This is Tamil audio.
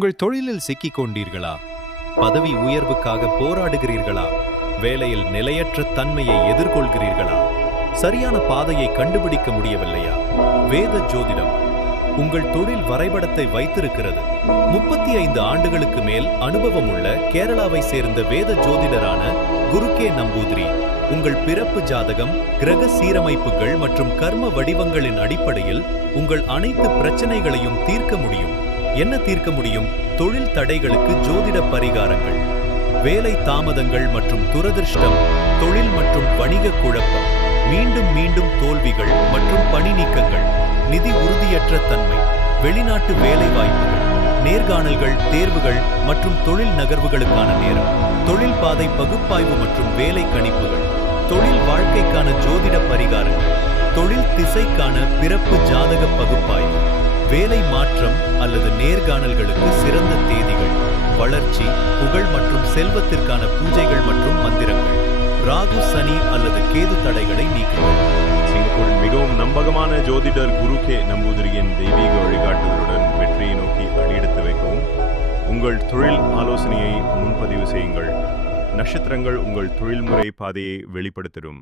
உங்கள் தொழிலில் சிக்கிக் கொண்டீர்களா பதவி உயர்வுக்காக போராடுகிறீர்களா? வேலையில் நிலையற்ற தன்மையை எதிர்கொள்கிறீர்களா? சரியான பாதையை கண்டுபிடிக்க முடியவில்லையா? வேத ஜோதிடம் உங்கள் தொழில் வரைபடத்தை வைத்திருக்கிறது. முப்பத்தி ஐந்து ஆண்டுகளுக்கு மேல் அனுபவம் உள்ள கேரளாவை சேர்ந்த வேத ஜோதிடரான குருகே நம்பூதிரி உங்கள் பிறப்பு ஜாதகம் கிரக சீரமைப்புகள் மற்றும் கர்ம வடிவங்களின் அடிப்படையில் உங்கள் அனைத்து பிரச்சனைகளையும் தீர்க்க முடியும். என்ன தீர்க்க முடியும்? தொழில் தடைகளுக்கு ஜோதிட பரிகாரங்கள். வேலை தாமதங்கள் மற்றும் துரதிர்ஷ்டம் தொழில் மற்றும் வணிக குழப்பம் மீண்டும் மீண்டும் தோல்விகள் மற்றும் பணி நீக்கங்கள் நிதி உறுதியற்ற தன்மை வெளிநாட்டு வேலை வாய்ப்புகள் நேர்காணல்கள் தேர்வுகள் மற்றும் தொழில் நகர்வுகளுக்கான நேரம் தொழில் பாதை பகுப்பாய்வு மற்றும் வேலை கணிப்புகள் தொழில் வாழ்க்கைக்கான ஜோதிட பரிகாரங்கள் தொழில் திசைக்கான பிறப்பு ஜாதக பகுப்பாய்வு வேலை மாற்றம் அல்லது நேர்காணல்களுக்கு சிறந்த தேதிகள் வளர்ச்சி புகழ் மற்றும் செல்வத்திற்கான பூஜைகள் மற்றும் மந்திரங்கள் ராகு சனி அல்லது கேது தடைகளை நீக்குங்கள். சிங்கப்பூரின் மிகவும் நம்பகமான ஜோதிடர் குரு கே நம்பூதிரியின் தெய்வீக வழிகாட்டுதலுடன் வெற்றியை நோக்கி அடியெடுத்து வைக்கவும். உங்கள் தொழில் ஆலோசனையை முன்பதிவு செய்யுங்கள். நட்சத்திரங்கள் உங்கள் தொழில்முறை பாதையை வெளிப்படுத்திடும்.